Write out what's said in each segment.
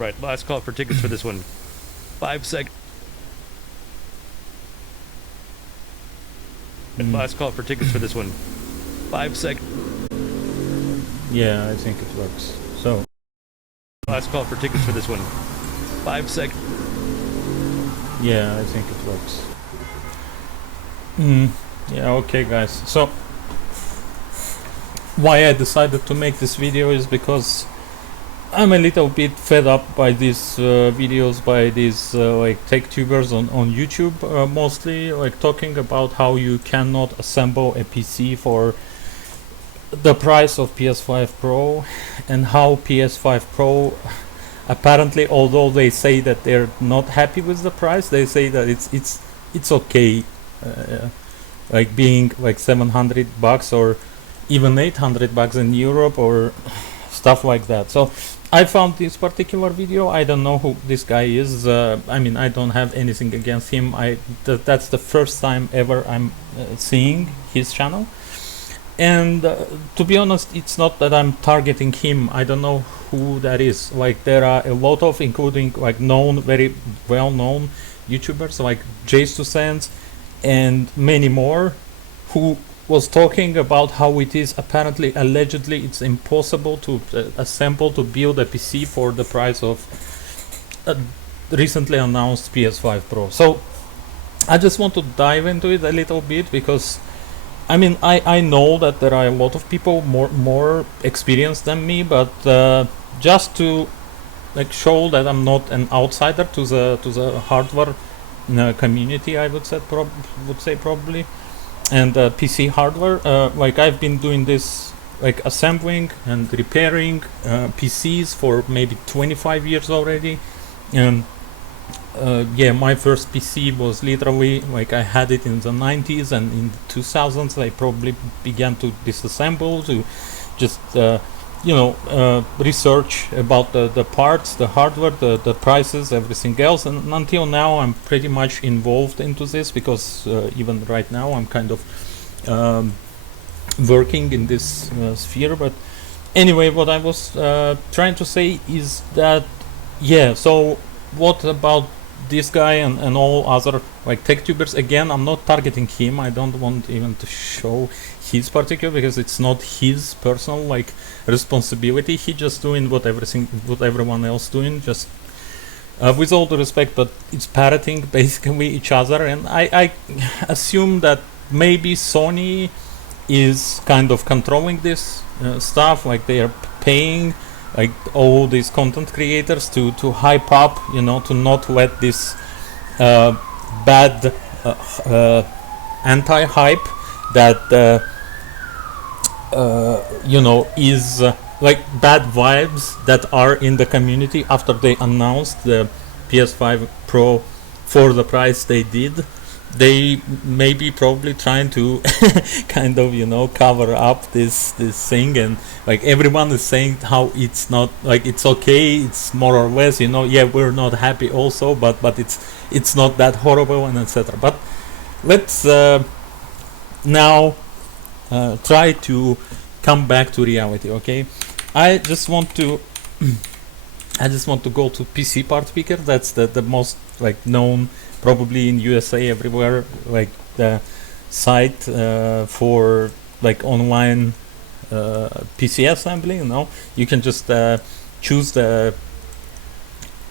Right, last call for tickets for this one. 5 seconds. Last call for tickets for this one. 5 seconds. Yeah, I think it works. So, Last call for tickets for this one. 5 seconds. yeah, I think it works. Yeah, okay, guys. So, why I decided to make this video is because I'm a little bit fed up by these videos by these like tech tubers on YouTube, mostly like talking about how you cannot assemble a PC for the price of PS5 Pro, and how PS5 Pro apparently, although they say that they're not happy with the price, they say that it's okay, like being like 700 bucks or even 800 bucks in Europe or stuff like that. So I found this particular video. I don't know who this guy is. I mean, I don't have anything against him. That's the first time ever I'm seeing his channel. And to be honest, it's not that I'm targeting him. I don't know who that is. Like, there are a lot of, including like known, very well-known YouTubers like Jace2Sense and many more, who was talking about how it is apparently, allegedly, it's impossible to assemble, to build a PC for the price of a recently announced PS5 Pro. So I just want to dive into it a little bit, because I mean, I know that there are a lot of people more experienced than me, but just to like show that I'm not an outsider to the hardware community, I would say probably, and PC hardware. Like, I've been doing this, like assembling and repairing PCs for maybe 25 years already, and yeah, my first PC was literally like, I had it in the 90s, and in the 2000s I probably began to disassemble, to just research about the parts, the hardware, the prices, everything else. And until now I'm pretty much involved into this, because even right now I'm kind of working in this sphere. But anyway, what I was trying to say is that, yeah, so what about this guy and all other like tech tubers? Again, I'm not targeting him. I don't want even to show his particular, because it's not his personal like responsibility. He just doing what everyone else doing, just with all the respect, but it's parroting basically each other. And I assume that maybe Sony is kind of controlling this stuff, like they are paying like all these content creators to hype up, to not let this bad anti-hype that is like bad vibes that are in the community after they announced the PS5 Pro for the price they did. They may be probably trying to kind of cover up this thing, and like everyone is saying how it's not, like it's okay, it's more or less, yeah, we're not happy also, but it's not that horrible, and etc. But let's now try to come back to reality. Okay, I just want to go to PC Part Picker. That's the most like known, probably in USA, everywhere, like the site for like online PC assembly. You can just choose the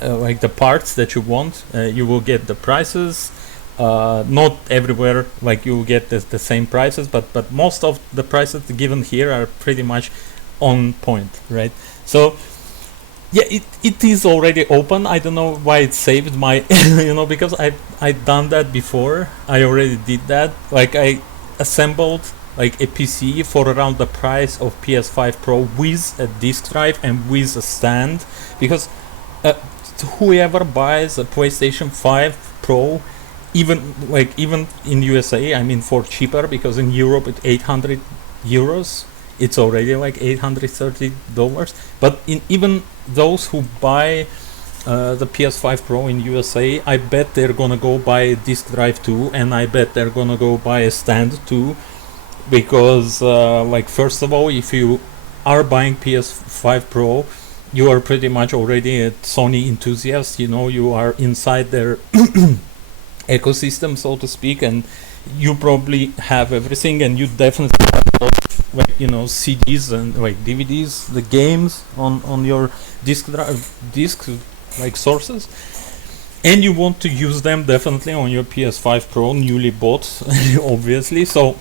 like the parts that you want. You will get the prices. Not everywhere like you will get the same prices, but most of the prices given here are pretty much on point, right? So yeah, it is already open. I don't know why it saved my because I done that before. I already did that. Like, I assembled like a PC for around the price of PS5 Pro with a disk drive and with a stand, because whoever buys a PlayStation 5 Pro, even in USA, I mean, for cheaper, because in Europe it's 800 euros, it's already like $830. But even those who buy the PS5 Pro in USA, I bet they're gonna go buy a disk drive too, and I bet they're gonna go buy a stand too, because like, first of all, if you are buying PS5 Pro, you are pretty much already a Sony enthusiast. You know, you are inside their ecosystem, so to speak, and you probably have everything, and you definitely have a lot of, like, you know, CDs and like DVDs, the games on your disk like sources, and you want to use them definitely on your PS5 Pro, newly bought, obviously. So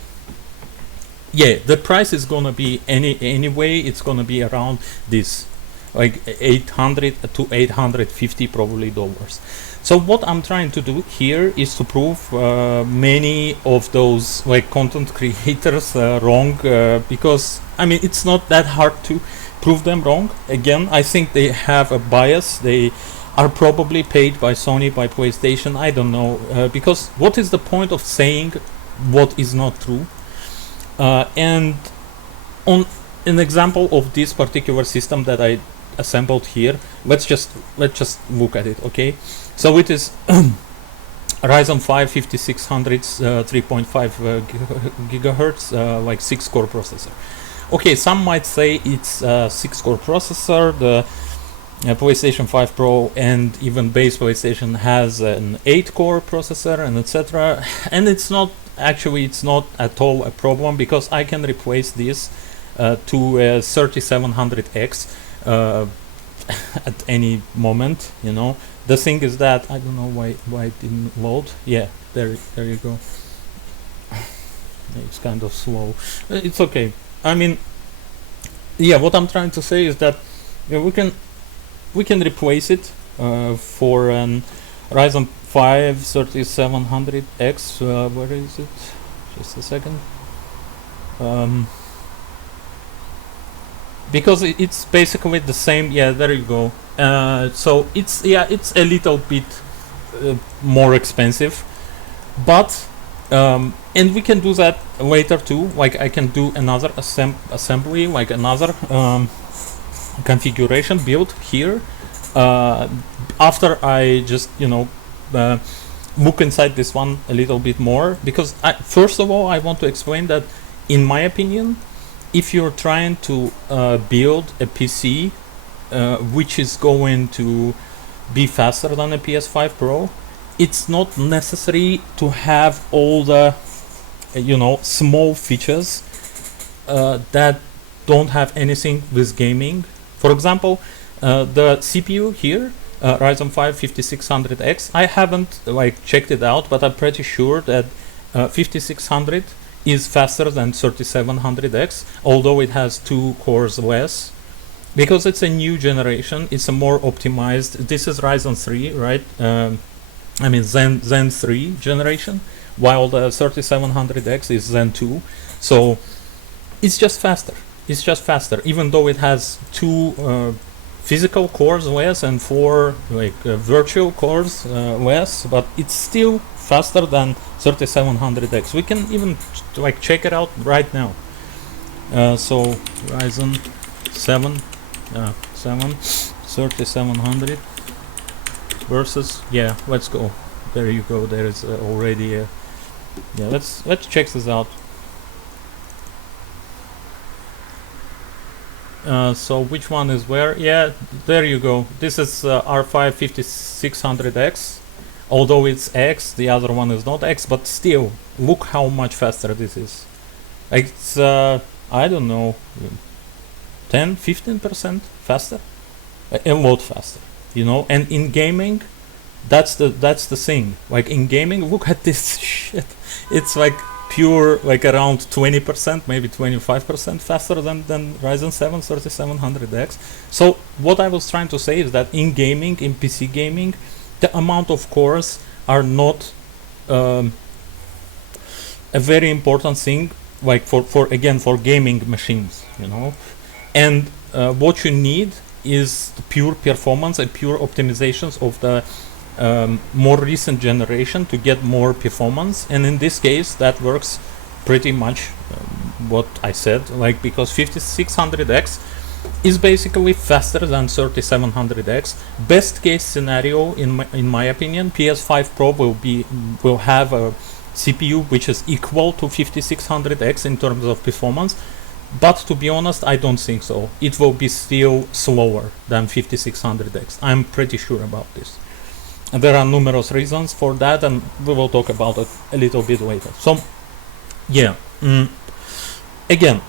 yeah, the price is gonna be anyway. It's gonna be around this, like 800 to 850 probably dollars. So what I'm trying to do here is to prove many of those like content creators wrong, because I mean it's not that hard to prove them wrong. Again, I think they have a bias. They are probably paid by Sony, by PlayStation. I don't know, because what is the point of saying what is not true? And on an example of this particular system that I assembled here, let's just look at it. Okay, so it is Ryzen 5 5600 3.5 gigahertz, like 6-core processor. Okay, some might say it's a 6-core processor. The PlayStation 5 Pro and even base PlayStation has an 8-core processor, and etc. And it's not at all a problem, because I can replace this to a 3700X at any moment. You know, the thing is that I don't know why it didn't load. Yeah, there you go. It's kind of slow. It's okay. I mean, yeah, what I'm trying to say is that, you know, we can replace it for an Ryzen 5 3700X. Where is it? Just a second. Because it's basically the same. Yeah, there you go. So it's a little bit more expensive, but and we can do that later too. Like I can do another assembly, like another configuration build here, after I just, you know, look inside this one a little bit more, because first of all I want to explain that, in my opinion, if you're trying to build a PC which is going to be faster than a PS5 Pro, it's not necessary to have all the you know, small features that don't have anything with gaming. For example, the CPU here, Ryzen 5 5600X, I haven't like checked it out, but I'm pretty sure that 5600 is faster than 3700X, although it has 2 cores less, because it's a new generation. It's a more optimized. This is Ryzen 3, right? I mean Zen 3 generation, while the 3700X is Zen 2. So it's just faster. It's just faster, even though it has 2 physical cores less and 4 like virtual cores less, but it's still faster than 3700X. We can even like check it out right now. So Ryzen 7 3700 versus, yeah, let's go. There you go. There is already a, yeah, let's check this out. So which one is where? Yeah, there you go. This is R5 5600X, although it's X, the other one is not X, but still, look how much faster this is. It's I don't know, 10-15% faster, a lot faster, you know. And in gaming, that's the thing. Like in gaming, look at this shit. It's like pure, like around 20%, maybe 25% faster than Ryzen 7 3700X. So what I was trying to say is that in gaming, in PC gaming, the amount of cores are not a very important thing, like for gaming machines, you know. And what you need is pure performance and pure optimizations of the more recent generation to get more performance. And in this case that works pretty much what I said, like, because 5600X is basically faster than 3700X. Best case scenario, in my opinion, PS5 Pro will have a CPU which is equal to 5600X in terms of performance. But to be honest, I don't think so. It will be still slower than 5600X. I'm pretty sure about this. And there are numerous reasons for that, and we will talk about it a little bit later. So, yeah. Again,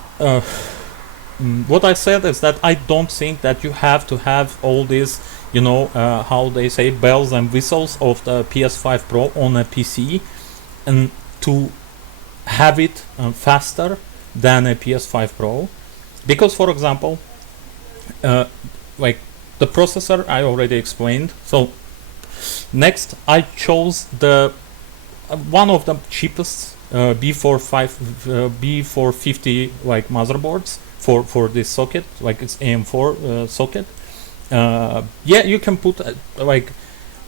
what I said is that I don't think that you have to have all these, how they say, bells and whistles of the PS5 Pro on a PC, and to have it faster than a PS5 Pro. Because, for example, like the processor I already explained. So next I chose the one of the cheapest B450 like motherboards for this socket, like it's AM4 socket. Yeah, you can put like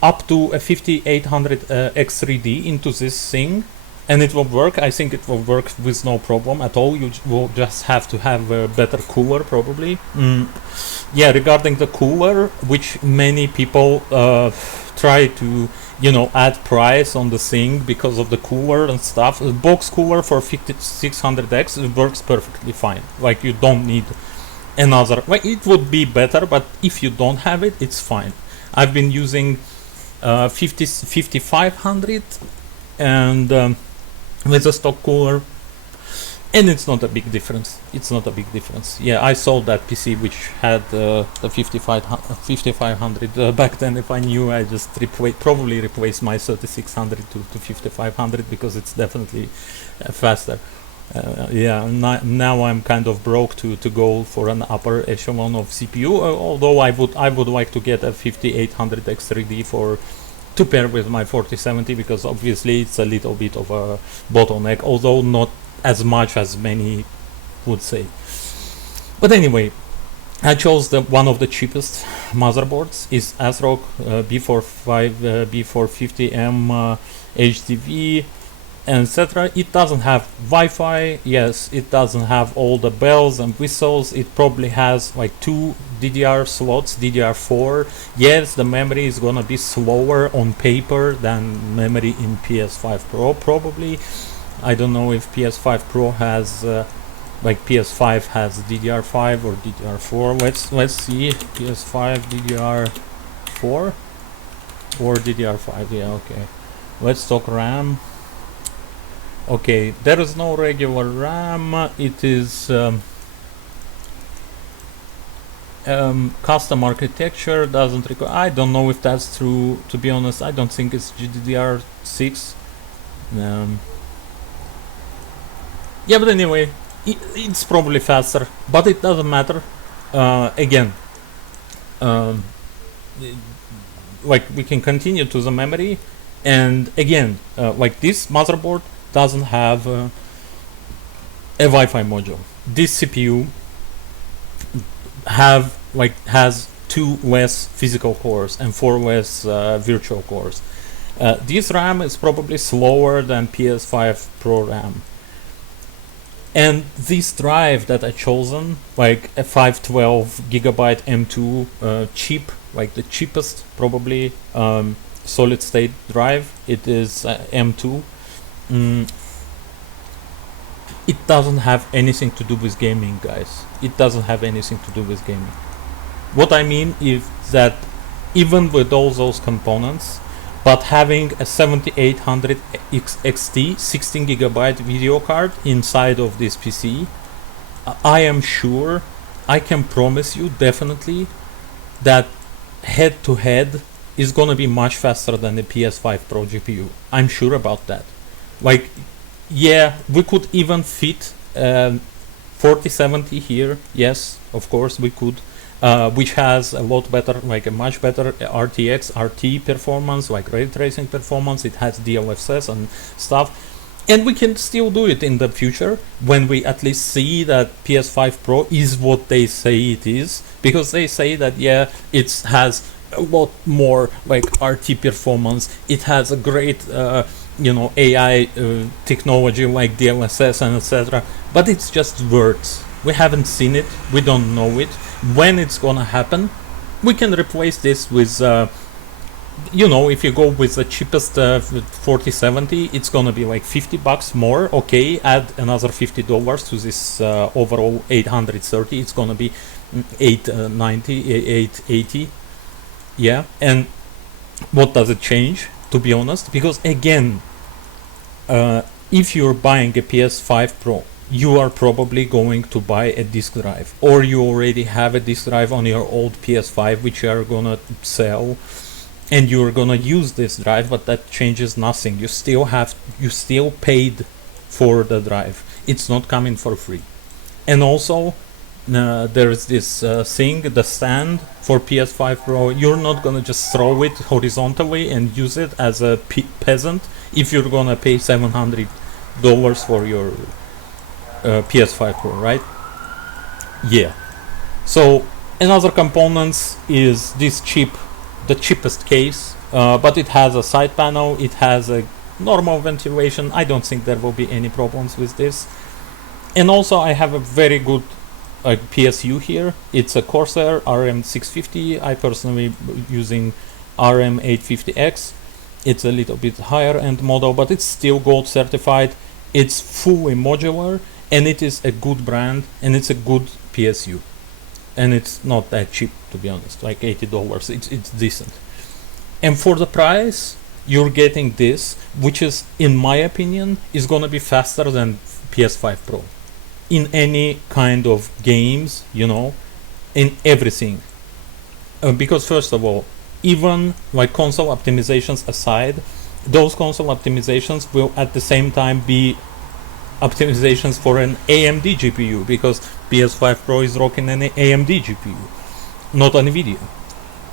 up to a 5800 X3D into this thing, and it will work. I think it will work with no problem at all. You will just have to have a better cooler, probably. Yeah, regarding the cooler, which many people try to, add price on the thing because of the cooler and stuff. The box cooler for 5600X works perfectly fine. Like, you don't need another. Well, it would be better, but if you don't have it, it's fine. I've been using 5500 and with a stock cooler, and it's not a big difference. Yeah, I sold that PC which had the 5500 back then. If I knew, I just probably replaced my 3600 to 5500 because it's definitely faster. Yeah, now I'm kind of broke to go for an upper echelon of CPU, although I would like to get a 5800 X3D to pair with my 4070, because obviously it's a little bit of a bottleneck, although not as much as many would say. But anyway, I chose one of the cheapest motherboards, is ASRock B450M HDV, etc. It doesn't have Wi-Fi. Yes, it doesn't have all the bells and whistles. It probably has like 2 DDR slots, DDR4. Yes, the memory is gonna be slower on paper than memory in PS5 Pro, probably. I don't know if PS5 Pro has like PS5 has DDR5 or DDR4. Let's see. PS5 DDR4 or DDR5. Yeah, okay. Let's talk RAM. Okay, there is no regular RAM. It is custom architecture, doesn't require. I don't know if that's true, to be honest. I don't think it's GDDR6. Yeah, but anyway, it's probably faster, but it doesn't matter. Again, like, we can continue to the memory, and again, like, this motherboard doesn't have a Wi-Fi module. This CPU has 2 less physical cores and 4 less virtual cores. This RAM is probably slower than PS5 Pro RAM. And this drive that I chosen, like a 512 gigabyte M2 cheap, like the cheapest probably solid state drive, it is M2. It doesn't have anything to do with gaming, guys. It doesn't have anything to do with gaming. What I mean is that even with all those components, but having a 7800 XT 16 gigabyte video card inside of this PC, I am sure, I can promise you definitely that head to head is gonna be much faster than the PS5 Pro GPU. I'm sure about that. Like, yeah, we could even fit 4070 here. Yes, of course we could. Which has a lot better, like a much better RTX, RT performance, like ray tracing performance. It has DLSS and stuff. And we can still do it in the future when we at least see that PS5 Pro is what they say it is. Because they say that, yeah, it has a lot more like RT performance. It has a great, AI technology like DLSS and etc. But it's just words. We haven't seen it. We don't know it. When it's gonna happen, we can replace this with you know, if you go with the cheapest 4070, it's gonna be like $50 more. Okay, add another $50 to this overall 830, it's gonna be 890, 880. Yeah, and what does it change, to be honest? Because again, if you're buying a PS5 Pro, you are probably going to buy a disk drive, or you already have a disk drive on your old PS5 which you are gonna sell, and you're gonna use this drive, but that changes nothing. You still paid for the drive. It's not coming for free. And also there's this thing, the stand for PS5 Pro. You're not gonna just throw it horizontally and use it as a peasant if you're gonna pay $700 for your PS5 Pro, right? Yeah. So another components is this the cheapest case, but it has a side panel, it has a normal ventilation. I don't think there will be any problems with this. And also I have a very good PSU here. It's a Corsair RM650. I personally using RM850X. It's a little bit higher end model, but it's still gold certified. It's fully modular, and it is a good brand, and it's a good PSU. And it's not that cheap, to be honest, like $80. It's decent. And for the price, you're getting this, which is, in my opinion, is gonna be faster than PS5 Pro in any kind of games, you know, in everything. Because first of all, even like console optimizations aside, those console optimizations will at the same time be optimizations for an AMD GPU, because PS5 Pro is rocking an AMD GPU, not NVIDIA.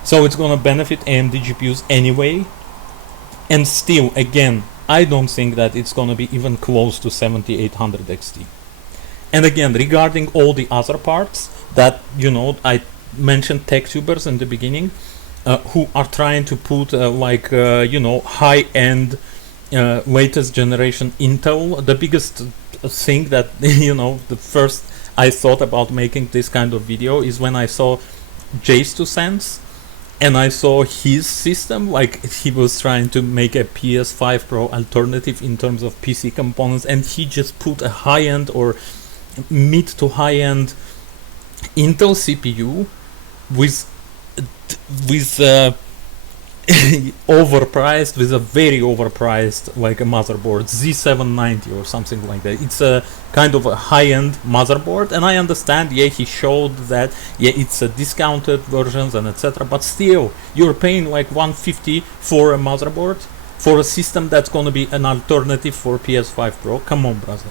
So it's gonna benefit AMD GPUs anyway. And still, again, I don't think that it's gonna be even close to 7800 XT. And again, regarding all the other parts that, you know, I mentioned tech tubers in the beginning, who are trying to put you know, high-end latest generation Intel. The biggest thing that, you know, the first I thought about making this kind of video is when I saw Jace2Sense, and I saw his system, like he was trying to make a PS5 Pro alternative in terms of PC components, and he just put a high-end or mid to high-end Intel CPU with overpriced, with a very overpriced like a motherboard, Z790 or something like that. It's a kind of a high-end motherboard, and I understand, yeah, he showed that, yeah, it's a discounted versions and etc., but still you're paying like 150 for a motherboard for a system that's gonna be an alternative for PS5 Pro. Come on, brother,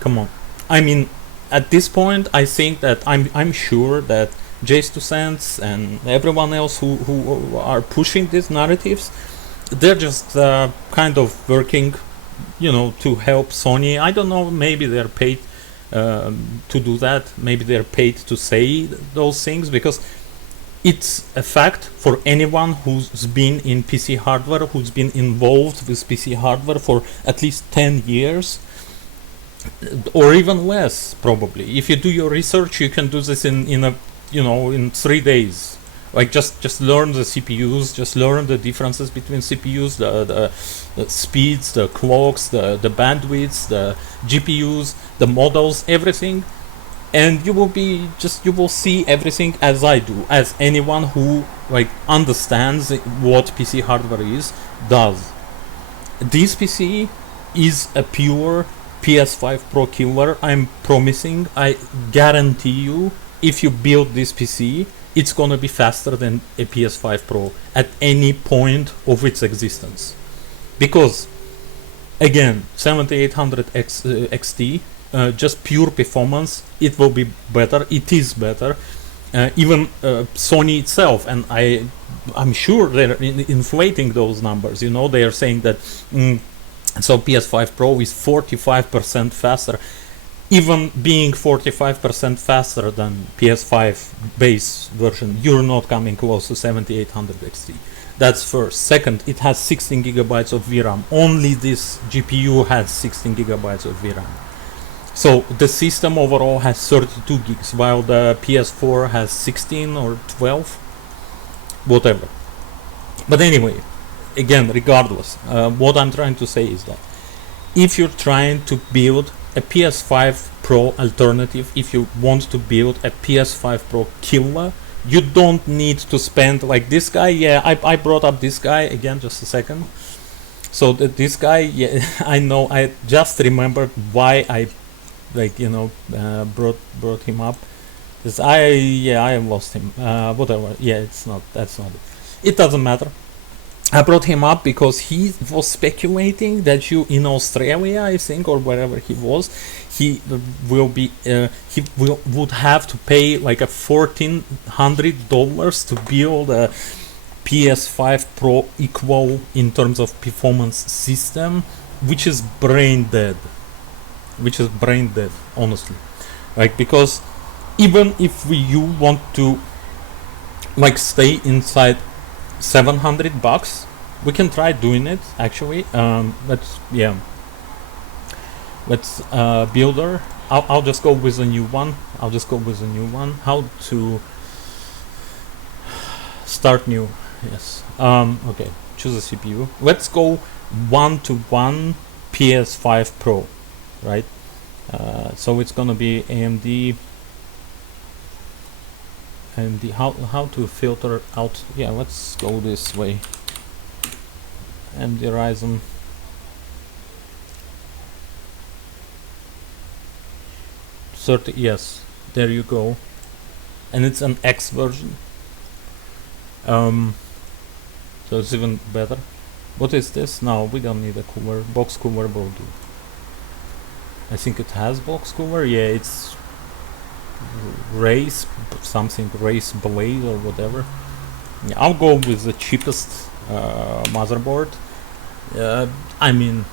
come on. I mean, at this point, I think that I'm sure that Jace2Sense and everyone else who are pushing these narratives, they're just kind of working, you know, to help Sony. I don't know, maybe they're paid to do that. Maybe they're paid to say those things, because it's a fact for anyone who's been in PC hardware, who's been involved with PC hardware for at least 10 years. Or even less, probably. If you do your research, you can do this in a, you know, in 3 days. Like just learn the CPUs, just learn the differences between CPUs, the speeds, the clocks, the bandwidths, the GPUs, the models, everything, and you will see everything as I do, as anyone who like understands what PC hardware is does. This PC is a pure PS5 Pro killer. I'm promising, I guarantee you, if you build this PC, it's gonna be faster than a PS5 Pro at any point of its existence. Because, again, 7800 XT, just pure performance, it will be better, it is better. Even Sony itself, and I'm sure they're inflating those numbers, you know, they are saying that so PS5 Pro is 45% faster. Even being 45% faster than PS5 base version, you're not coming close to 7800 XT. That's first. Second, it has 16 gigabytes of VRAM. Only this GPU has 16 gigabytes of VRAM. So the system overall has 32 gigs, while the PS4 has 16 or 12, whatever. But anyway, again, regardless, what I'm trying to say is that if you're trying to build a PS5 Pro alternative, if you want to build a PS5 Pro killer, you don't need to spend like this guy. Yeah, I brought up this guy again, just a second. So this guy, yeah, I know, I just remembered why I, like, you know, brought him up. Because I lost him. Whatever. Yeah, it's not. That's not it. It doesn't matter. I brought him up because he was speculating that you in Australia, I think, or wherever he was, he will be would have to pay like a $1,400 to build a PS5 Pro equal in terms of performance system, which is brain dead. Honestly, like, because even if you want to like stay inside $700, we can try doing it actually. Let's builder. I'll just go with a new one. How to start new? Yes. Okay, choose a CPU. Let's go 1-to-1 PS5 Pro, right? So it's gonna be AMD. And how to filter out. Yeah, let's go this way. AMD Ryzen 30. Yes, there you go. And it's an X version, so it's even better. What is this? No, we don't need a cooler. Box cooler will do. I think it has box cooler. Yeah, it's race blade or whatever. Yeah, I'll go with the cheapest motherboard. I mean,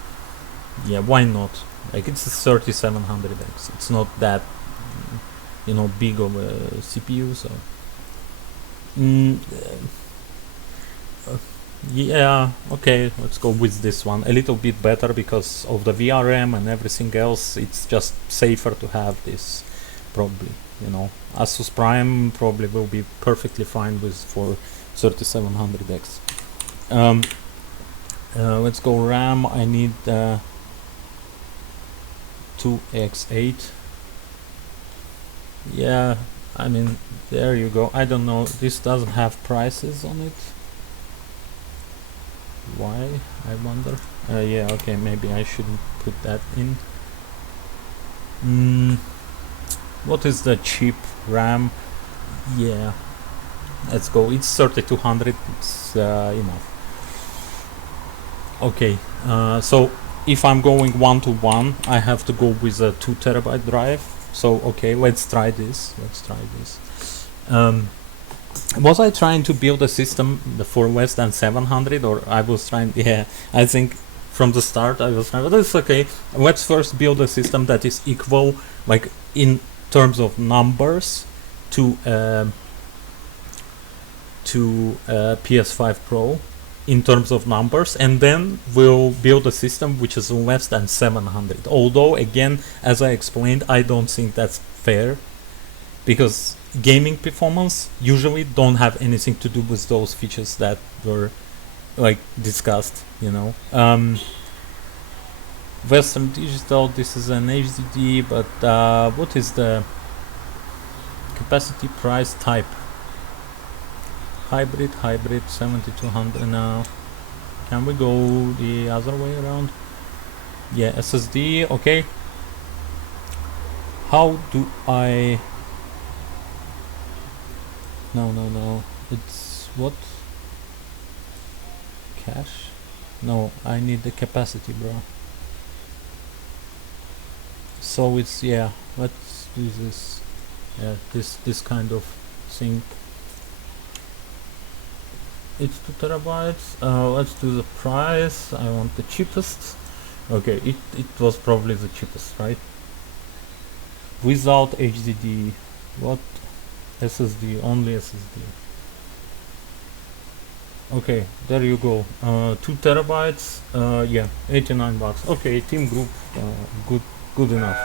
yeah, why not? Like, it's a 3700X. It's not that, you know, big of a CPU, so yeah, okay, let's go with this one. A little bit better because of the VRM and everything else. It's just safer to have this, probably. You know, Asus Prime probably will be perfectly fine with for 3700X. Let's go RAM. I need 2x8. Yeah, I mean, there you go. I don't know, this doesn't have prices on it. Why, I wonder? Yeah, okay, maybe I shouldn't put that in. What is the cheap RAM? Yeah, let's go. It's 3200. It's enough. Okay, so if I'm going 1-to-1, I have to go with a 2TB drive. So okay, let's try this. Was I trying to build a system for less than 700, or I was trying? Yeah, I think from the start I was trying, but it's okay. Let's first build a system that is equal, like in terms of numbers, to PS5 Pro in terms of numbers, and then we'll build a system which is less than 700. Although, again, as I explained, I don't think that's fair, because gaming performance usually don't have anything to do with those features that were like discussed, you know. Western Digital, this is an HDD, but what is the capacity, price, type? Hybrid 7200. Now can we go the other way around? Yeah, SSD. Okay, how do I no, it's what, cache? No, I need the capacity, bro. So it's, yeah, let's do this. Yeah, this kind of thing. It's 2 terabytes. Let's do the price. I want the cheapest. Okay, it was probably the cheapest, right? Without HDD. What? SSD, only SSD. Okay, there you go. 2 terabytes. Yeah, $89. Okay, Team Group, good enough.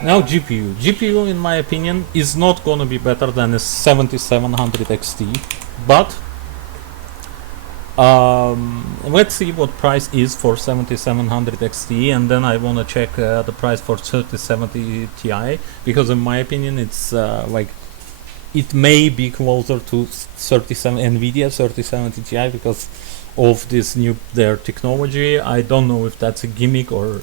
Now GPU. GPU, in my opinion, is not gonna be better than a 7700 XT, but Let's see what price is for 7700 XT, and then I want to check the price for 3070 Ti, because in my opinion it's like it may be closer to 37 Nvidia 3070 Ti because of this new their technology. I don't know if that's a gimmick or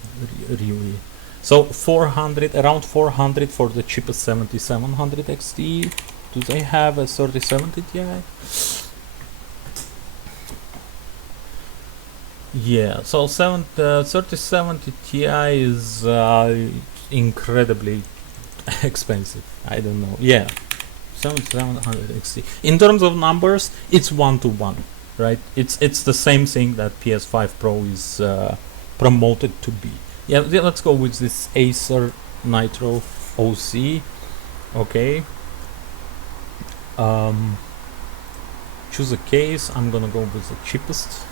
really. So 400, around 400 for the cheapest 7700 XT. Do they have a 3070 Ti? Yeah, so 3070 Ti is incredibly expensive. I don't know. Yeah, 7700 XT. In terms of numbers, it's 1-to-1, right? It's the same thing that PS5 Pro is promoted to be. Yeah, let's go with this Acer Nitro OC. Okay. Choose a case. I'm gonna go with the cheapest.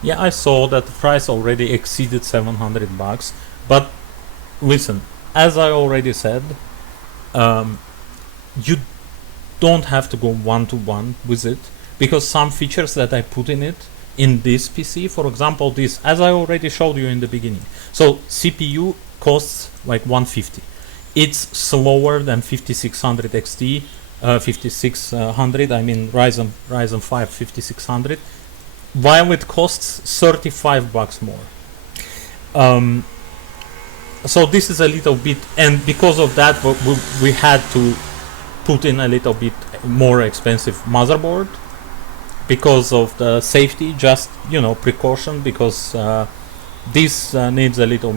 Yeah, I saw that the price already exceeded $700, but listen, as I already said, you don't have to go 1-to-1 with it, because some features that I put in it in this PC, for example, this, as I already showed you in the beginning. So CPU costs like 150. It's slower than 5600 XT, 5600. I mean Ryzen 5 5600. While it costs $35 more. So this is a little bit, and because of that we had to put in a little bit more expensive motherboard because of the safety, just, you know, precaution, because this needs a little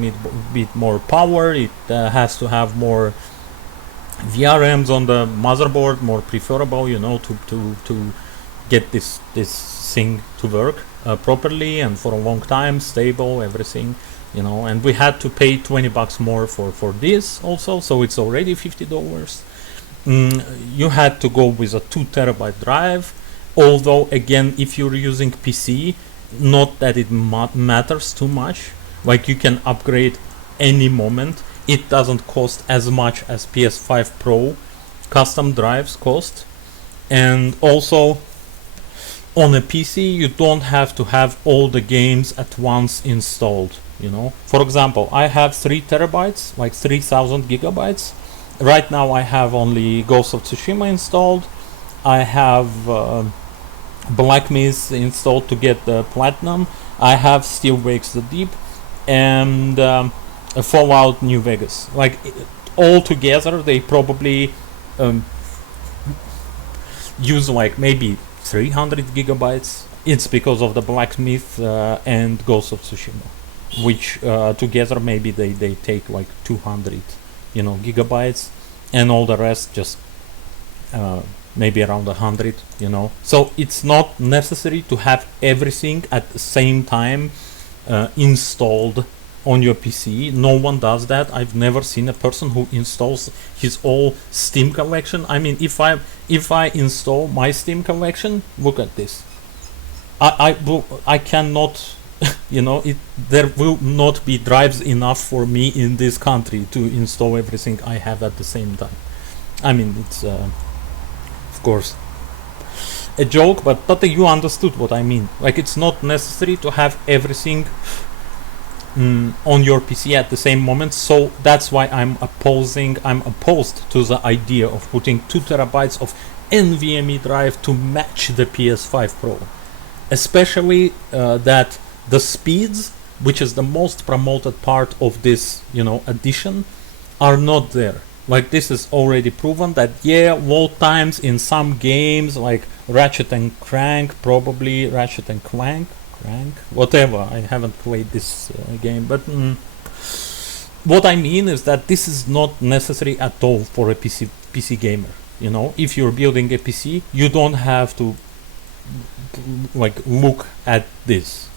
bit more power. It has to have more VRMs on the motherboard, more preferable, you know, to get this thing to work properly and for a long time, stable, everything, you know. And we had to pay $20 more for this also, so it's already $50. You had to go with a 2 TB drive, although again, if you're using PC, not that it matters too much, like you can upgrade any moment. It doesn't cost as much as PS5 Pro custom drives cost. And also on a PC, you don't have to have all the games at once installed, you know. For example, I have 3 TB, like 3000 GB. Right now I have only Ghost of Tsushima installed. I have Black Myth installed to get the Platinum. I have Steel Wakes the Deep and Fallout New Vegas. Like all together they probably use like maybe 300 GB. It's because of the Black Myth and Ghost of Tsushima, which together maybe they take like 200, you know, gigabytes, and all the rest just maybe around 100, you know. So it's not necessary to have everything at the same time installed on your PC. No one does that. I've never seen a person who installs his whole Steam collection. I mean, if I install my Steam collection, look at this. I cannot, you know, there will not be drives enough for me in this country to install everything I have at the same time. I mean, it's of course a joke, but you understood what I mean. Like, it's not necessary to have everything on your PC at the same moment. So that's why I'm opposed to the idea of putting 2 TB of NVMe drive to match the PS5 Pro, especially that the speeds, which is the most promoted part of this, you know, addition, are not there. Like, this is already proven that, yeah, load times in some games like Ratchet and Clank, probably Ratchet and Clank, whatever. I haven't played this game, but what I mean is that this is not necessary at all for a PC gamer. You know, if you're building a PC, you don't have to like look at this.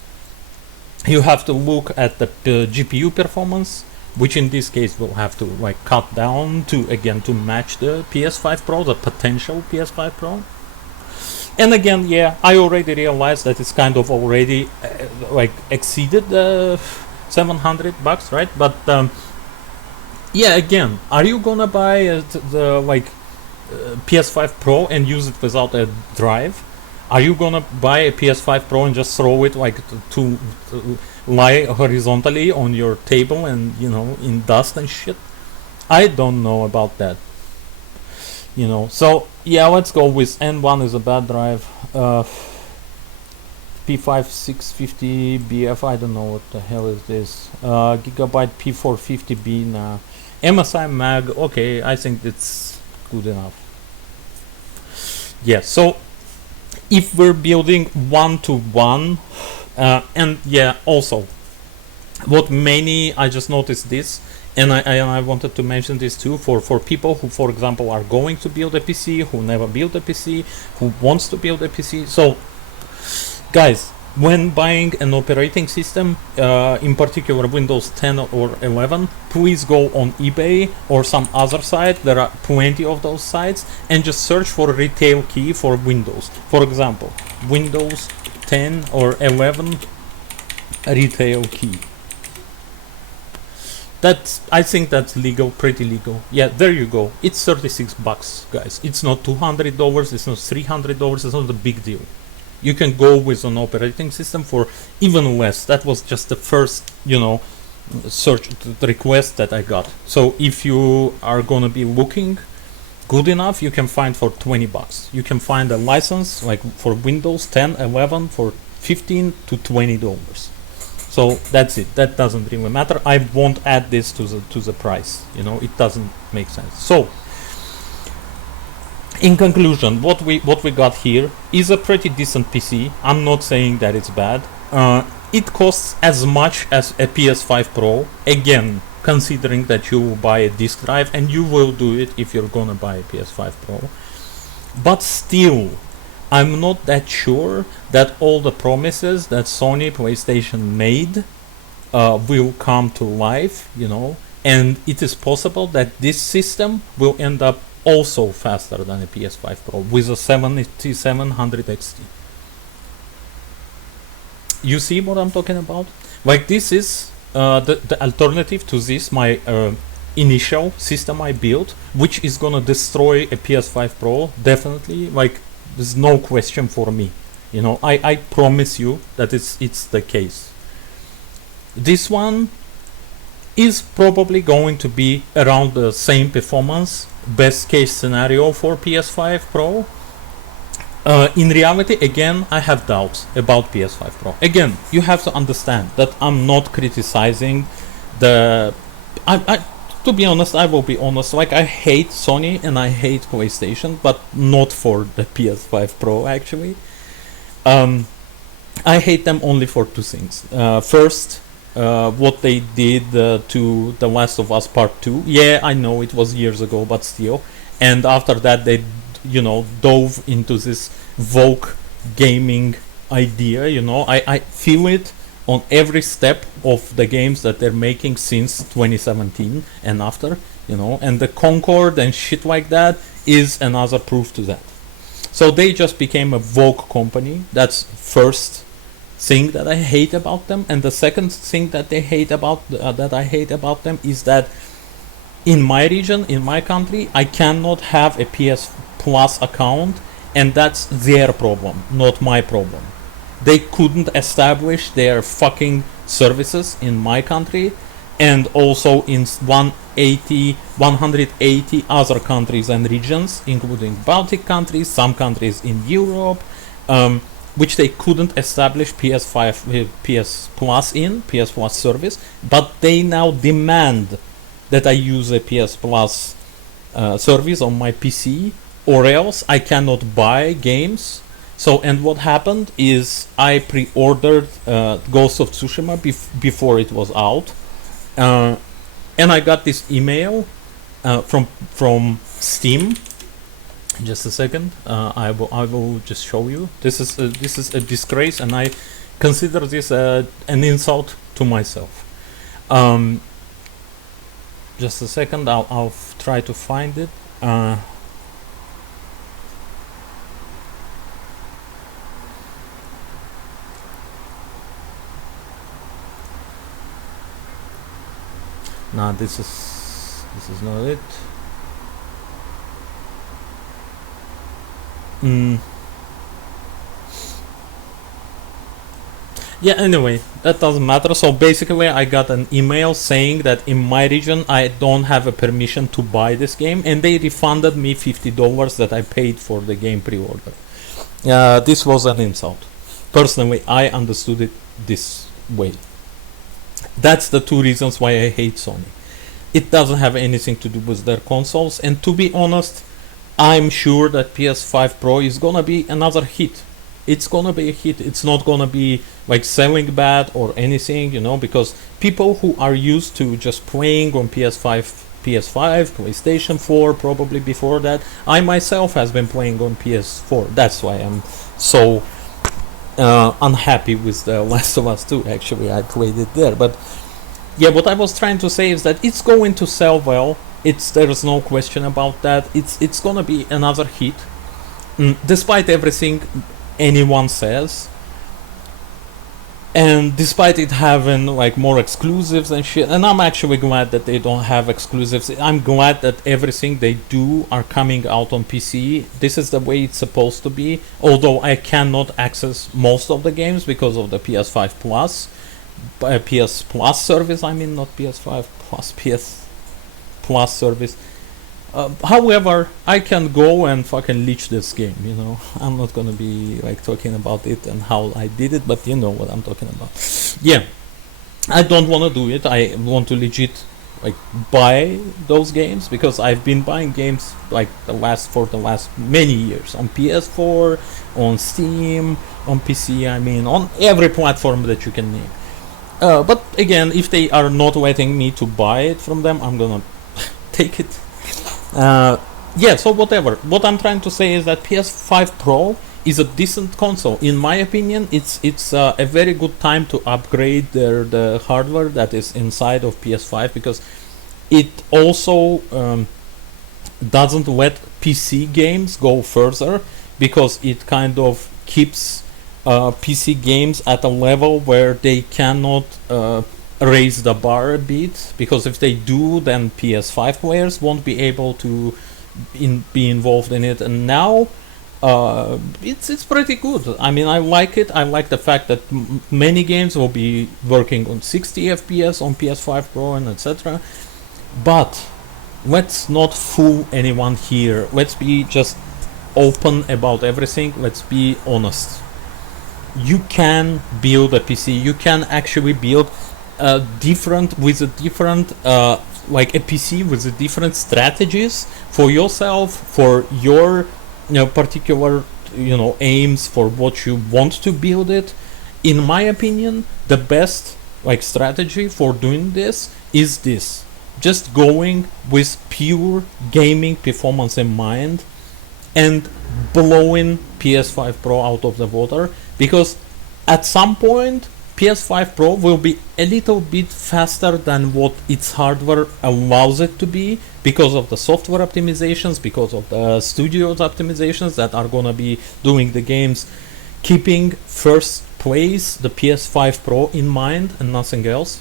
You have to look at the GPU performance, which in this case will have to like cut down to match the PS5 Pro, the potential PS5 Pro. And again, yeah, I already realized that it's kind of already like exceeded $700, right? But yeah, again, are you gonna buy the PS5 Pro and use it without a drive? Are you gonna buy a PS5 Pro and just throw it like to lie horizontally on your table and, you know, in dust and shit? I don't know about that. You know, so yeah, let's go with N1 is a bad drive. P5650BF, I don't know what the hell is this. Gigabyte P450B, nah. MSI Mag, okay, I think it's good enough. Yeah, so if we're building one-to-one, and yeah, also, what many, I just noticed this, and I wanted to mention this too, for people who, for example, are going to build a PC, who never built a PC, who wants to build a PC. So, guys, when buying an operating system, in particular Windows 10 or 11, please go on eBay or some other site. There are plenty of those sites, and just search for retail key for Windows. For example, Windows 10 or 11 retail key. That's, I think that's legal, pretty legal. Yeah, there you go. It's $36, guys. It's not $200. It's not $300. It's not a big deal. You can go with an operating system for even less. That was just the first, you know, search request that I got. So if you are gonna be looking good enough, you can find for $20. You can find a license like for Windows 10, 11 for $15 to $20. So that's it. That doesn't really matter. I won't add this to the price. You know, it doesn't make sense. So, in conclusion, what we got here is a pretty decent PC. I'm not saying that it's bad. It costs as much as a PS5 Pro. Again, considering that you will buy a disk drive, and you will do it if you're gonna buy a PS5 Pro. But still, I'm not that sure that all the promises that Sony PlayStation made will come to life, you know, and it is possible that this system will end up also faster than a PS5 Pro with a 7700 XT. You see what I'm talking about? Like, this is the alternative to this, my initial system I built, which is gonna destroy a PS5 Pro, definitely. Like, there's no question for me, you know. I promise you that it's the case. This one is probably going to be around the same performance, best case scenario for PS5 Pro. In reality, again, I have doubts about PS5 Pro. Again, you have to understand that I'm not criticizing the... to be honest, I will be honest, like, I hate Sony and I hate PlayStation, but not for the PS5 Pro, actually. I hate them only for two things. First, what they did to The Last of Us Part 2. Yeah, I know it was years ago, but still. And after that, they, you know, dove into this woke gaming idea, you know. I feel it on every step of the games that they're making since 2017 and after, you know, and the Concord and shit like that is another proof to that. So they just became a woke company. That's first thing that I hate about them. And the second thing that they hate about that I hate about them is that in my region, in my country, I cannot have a PS Plus account, and that's their problem, not my problem. They couldn't establish their fucking services in my country, and also in 180 other countries and regions, including Baltic countries, some countries in Europe, which they couldn't establish PS5, PS Plus in, PS Plus service, but they now demand that I use a PS Plus service on my PC, or else I cannot buy games. So, and what happened is I pre-ordered Ghost of Tsushima before it was out, and I got this email from Steam. Just a second, I will just show you. This is a disgrace, and I consider this an insult to myself. Just a second, I'll try to find it. Nah, this is not it. Yeah, anyway, that doesn't matter. So basically I got an email saying that in my region I don't have a permission to buy this game, and they refunded me $50 that I paid for the game pre-order. This was an insult. Personally, I understood it this way. That's the two reasons why I hate Sony. It doesn't have anything to do with their consoles, and to be honest, I'm sure that PS5 Pro is gonna be another hit. It's gonna be a hit. It's not gonna be like selling bad or anything, you know, because people who are used to just playing on PS5, PlayStation 4, probably before that. I myself has been playing on PS4. That's why I'm so unhappy with the Last of Us 2. Actually, I played it there, but yeah, what I was trying to say is that it's going to sell well. There's no question about that. It's gonna be another hit, despite everything anyone says, and despite it having like more exclusives and shit. And I'm actually glad that they don't have exclusives. I'm glad that everything they do are coming out on PC. This is the way it's supposed to be. Although I cannot access most of the games because of the PS5 Plus. PS Plus service, I mean, not PS5 Plus, PS Plus service. However, I can go and fucking leech this game, you know. I'm not gonna be like talking about it and how I did it, but you know what I'm talking about. Yeah, I don't want to do it. I want to legit like buy those games, because I've been buying games like for the last many years on PS4, on Steam, on PC. I mean, on every platform that you can name. But again, if they are not letting me to buy it from them, I'm gonna take it. Yeah, so whatever. What I'm trying to say is that PS5 Pro is a decent console. In my opinion, it's a very good time to upgrade the hardware that is inside of PS5, because it also doesn't let PC games go further, because it kind of keeps PC games at a level where they cannot raise the bar a bit, because if they do, then PS5 players won't be able to be involved in it. And now it's pretty good. I mean, I like it. I like the fact that many games will be working on 60 FPS on PS5 Pro and etc. But let's not fool anyone here. Let's be just open about everything. Let's be honest. You can build a PC. You can actually build different like a PC with a different strategies for yourself, for your particular aims, for what you want to build it. In my opinion, the best like strategy for doing this is this: just going with pure gaming performance in mind and blowing PS5 Pro out of the water, because at some point PS5 Pro will be a little bit faster than what its hardware allows it to be, because of the software optimizations, because of the studios optimizations that are gonna be doing the games, keeping first place the PS5 Pro in mind and nothing else.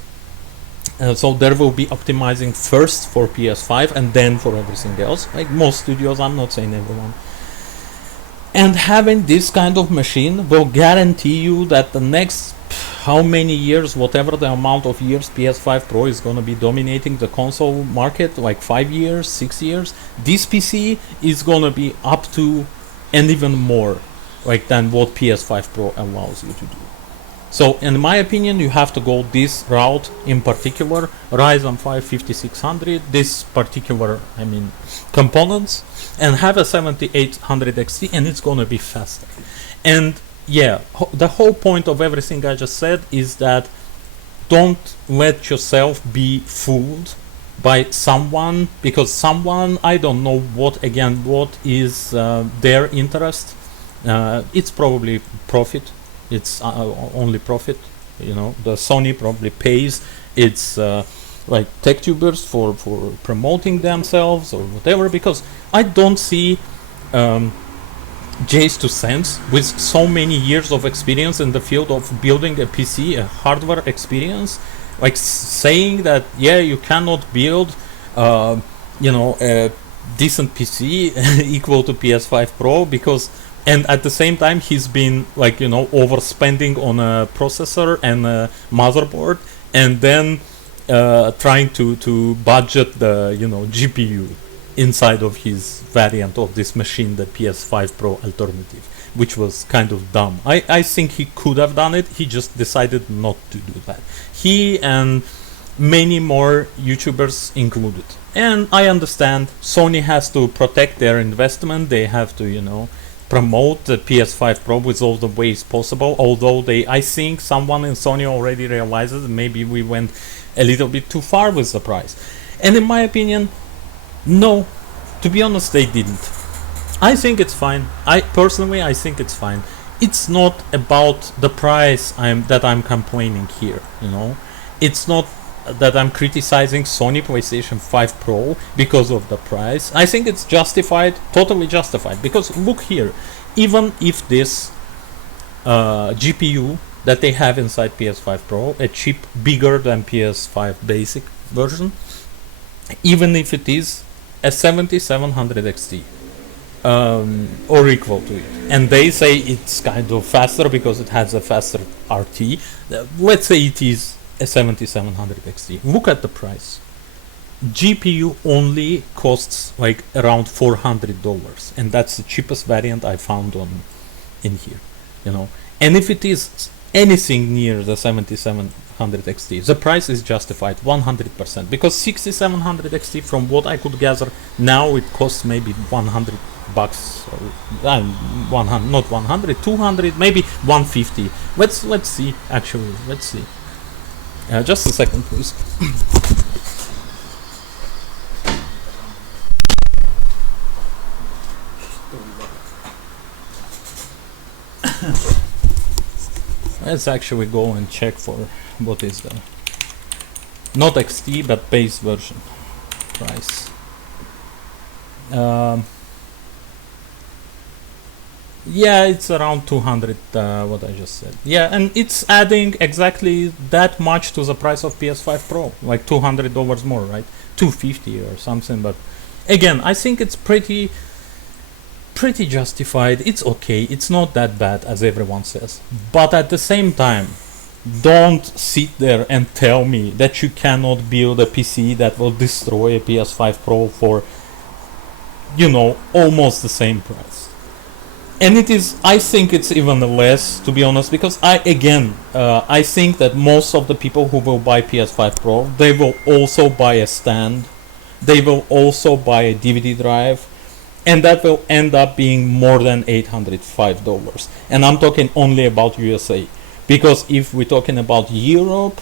So there will be optimizing first for PS5 and then for everything else, like most studios. I'm not saying everyone. And having this kind of machine will guarantee you that the next how many years, whatever the amount of years PS5 Pro is going to be dominating the console market, like 5 years, 6 years, this PC is going to be up to and even more like than what PS5 Pro allows you to do. So in my opinion, you have to go this route, in particular Ryzen 5 5600, this particular components, and have a 7800 XT, and it's gonna be faster. And yeah, the whole point of everything I just said is that don't let yourself be fooled by someone, because someone, I don't know what is their interest. It's probably profit. It's only profit. The Sony probably pays its like tech tubers for promoting themselves or whatever, because I don't see Jay's 2 cents with so many years of experience in the field of building a PC, a hardware experience. like saying that yeah, you cannot build a decent PC equal to PS5 Pro because, and at the same time he's been like overspending on a processor and a motherboard, and then trying to budget the GPU inside of his variant of this machine, the PS5 Pro alternative, which was kind of dumb. I think he could have done it, he just decided not to do that. He and many more YouTubers included. And I understand Sony has to protect their investment, they have to promote the PS5 Pro with all the ways possible, although I think someone in Sony already realizes maybe we went a little bit too far with the price. And in my opinion, no, to be honest, they didn't. I think it's fine. I think it's fine. It's not about the price that I'm complaining here, It's not that I'm criticizing Sony PlayStation 5 Pro because of the price. I think it's justified, totally justified, because look here, even if this GPU that they have inside PS5 Pro, a chip bigger than PS5 basic version, even if it is a 7700 XT or equal to it, and they say it's kind of faster because it has a faster RT, let's say it is a 7700 XT. Look at the price. GPU only costs like around $400, and that's the cheapest variant I found in here, And if it is anything near the 7700 XT, the price is justified 100%, because 6700 XT, from what I could gather, now it costs maybe $100, or 100, not 100, 200, maybe 150. Let's see. Actually, let's see. Just a second, please. Let's actually go and check for what is the not XT but base version price. Yeah, it's around 200, what I just said. Yeah, and it's adding exactly that much to the price of PS5 Pro, like $200 more, right? 250 or something. But again, I think it's pretty justified. It's okay, it's not that bad as everyone says. But at the same time, don't sit there and tell me that you cannot build a PC that will destroy a PS5 Pro for almost the same price. And it is, I think it's even less, to be honest, because I think that most of the people who will buy PS5 Pro, they will also buy a stand, they will also buy a DVD drive, and that will end up being more than $805. And I'm talking only about USA, because if we're talking about Europe,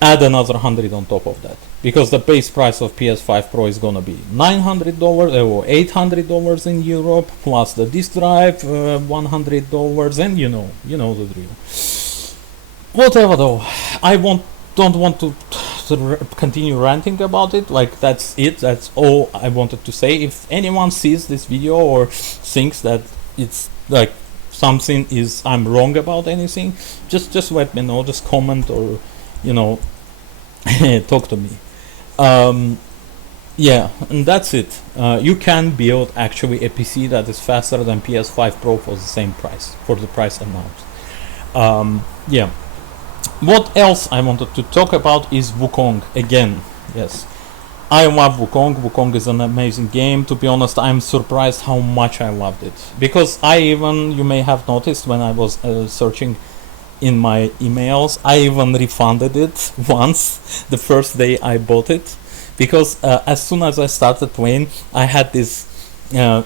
add another 100 on top of that, because the base price of PS5 Pro is gonna be $900 or $800 in Europe, plus the disc drive, $100, and you know the drill. Whatever though, I don't want to continue ranting about it. Like, that's it, that's all I wanted to say. If anyone sees this video or thinks that it's like something is I'm wrong about anything, just let me know, just comment, or talk to me. Yeah, and that's it. You can build actually a PC that is faster than PS5 Pro for the same price, for the price announced. Yeah. What else I wanted to talk about is Wukong again. Yes, I love Wukong. Wukong is an amazing game. To be honest, I'm surprised how much I loved it, because you may have noticed when I was searching in my emails, I even refunded it once the first day I bought it, because as soon as I started playing, I had this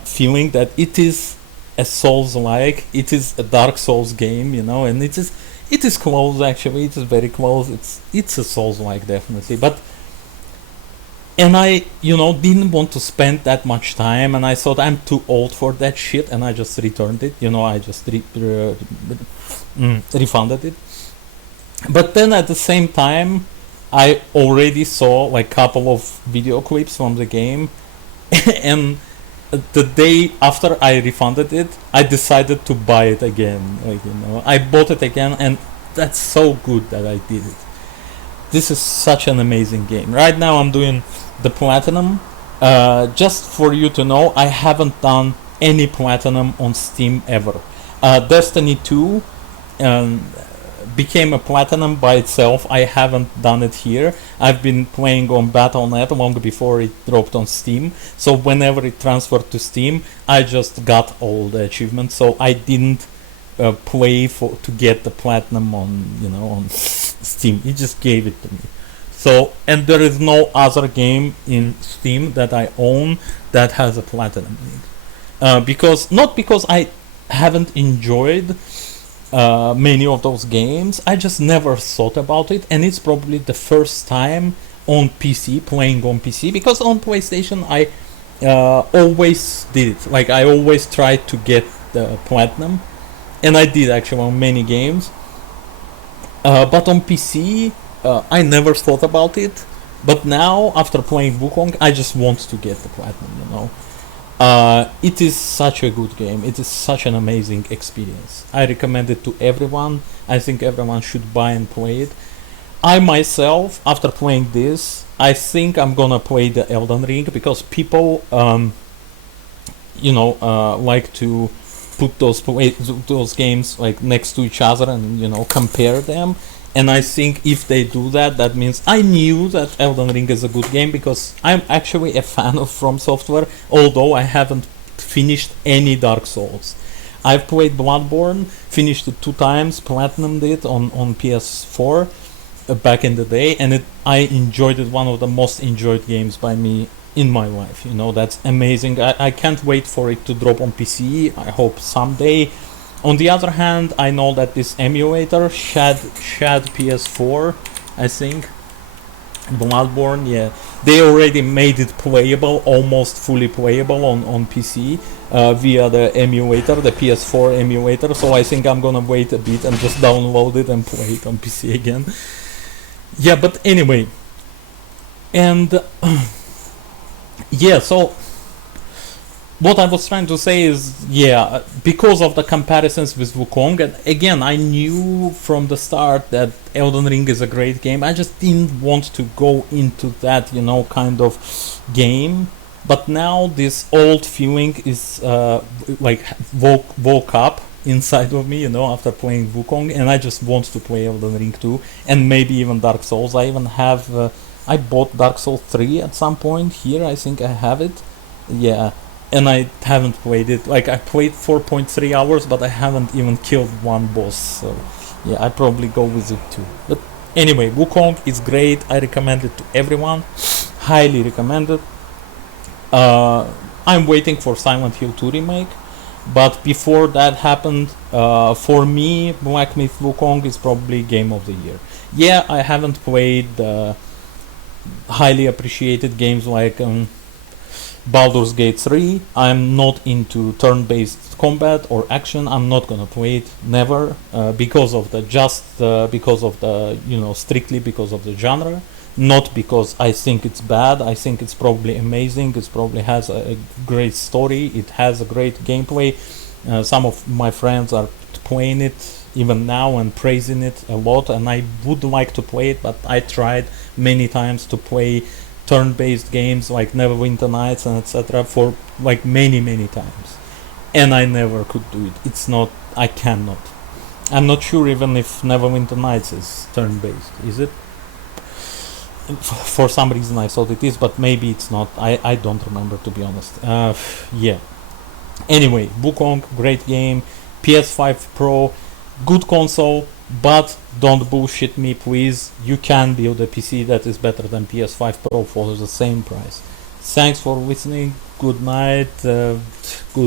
feeling that it is a Souls-like, it is a Dark Souls game, and it is close, actually, it is very close, it's a Souls-like, definitely, and I didn't want to spend that much time, and I thought I'm too old for that shit, and I just returned it, I just refunded it. But then at the same time, I already saw like couple of video clips from the game, and the day after I refunded it, I decided to buy it again. I bought it again, and that's so good that I did it. this is such an amazing game. Right now I'm doing the platinum. Just for you to know, I haven't done any platinum on Steam ever. Destiny 2 became a platinum by itself. I haven't done it here. I've been playing on Battle.net long before it dropped on Steam. So whenever it transferred to Steam, I just got all the achievements. So I didn't play to get the platinum on on Steam. It just gave it to me. So, and there is no other game in Steam that I own that has a platinum link. Because I haven't enjoyed many of those games, I just never thought about it, and it's probably the first time on PC, playing on PC, because on PlayStation I always did it. Like, I always tried to get the platinum, and I did actually on many games. But on PC, I never thought about it. But now, after playing Wukong, I just want to get the platinum, It is such a good game. It is such an amazing experience. I recommend it to everyone. I think everyone should buy and play it. I myself, after playing this, I think I'm gonna play the Elden Ring, because people, like to put those games like next to each other and compare them. And I think if they do that, that means I knew that Elden Ring is a good game, because I'm actually a fan of From Software, although I haven't finished any Dark Souls. I've played Bloodborne, finished it 2 times, platinumed it on PS4 back in the day, and I enjoyed it, one of the most enjoyed games by me in my life. That's amazing. I can't wait for it to drop on PC. I hope someday. On the other hand, I know that this emulator, Shad PS4, I think, Bloodborne, yeah, they already made it playable, almost fully playable on PC via the emulator, the PS4 emulator. So I think I'm gonna wait a bit and just download it and play it on PC again. Yeah, but anyway, and yeah, so what I was trying to say is, yeah, because of the comparisons with Wukong, and again, I knew from the start that Elden Ring is a great game. I just didn't want to go into that, kind of game. But now this old feeling is woke up inside of me, after playing Wukong, and I just want to play Elden Ring 2, and maybe even Dark Souls. I even have, I bought Dark Souls 3 at some point here. I think I have it. Yeah. And I haven't played it. Like, I played 4.3 hours, but I haven't even killed one boss. So, yeah, I probably go with it too. But anyway, Wukong is great. I recommend it to everyone. Highly recommend it. I'm waiting for Silent Hill 2 remake. But before that happened, for me, Black Myth Wukong is probably Game of the Year. Yeah, I haven't played highly appreciated games like Baldur's Gate 3. I'm not into turn-based combat or action. I'm not gonna play it, never, because of the strictly because of the genre, not because I think it's bad. I think it's probably amazing. It probably has a great story. It has a great gameplay. Some of my friends are playing it even now and praising it a lot, and I would like to play it, but I tried many times to play turn-based games like Neverwinter Nights and etc. for like many times, and I never could do it. I cannot. I'm not sure even if Neverwinter Nights is turn-based. Is it? For some reason I thought it is, but maybe it's not. I don't remember, to be honest. Yeah. Anyway, Wukong, great game. PS5 Pro, good console. But don't bullshit me, please. You can build a PC that is better than PS5 Pro for the same price. Thanks for listening. Good night.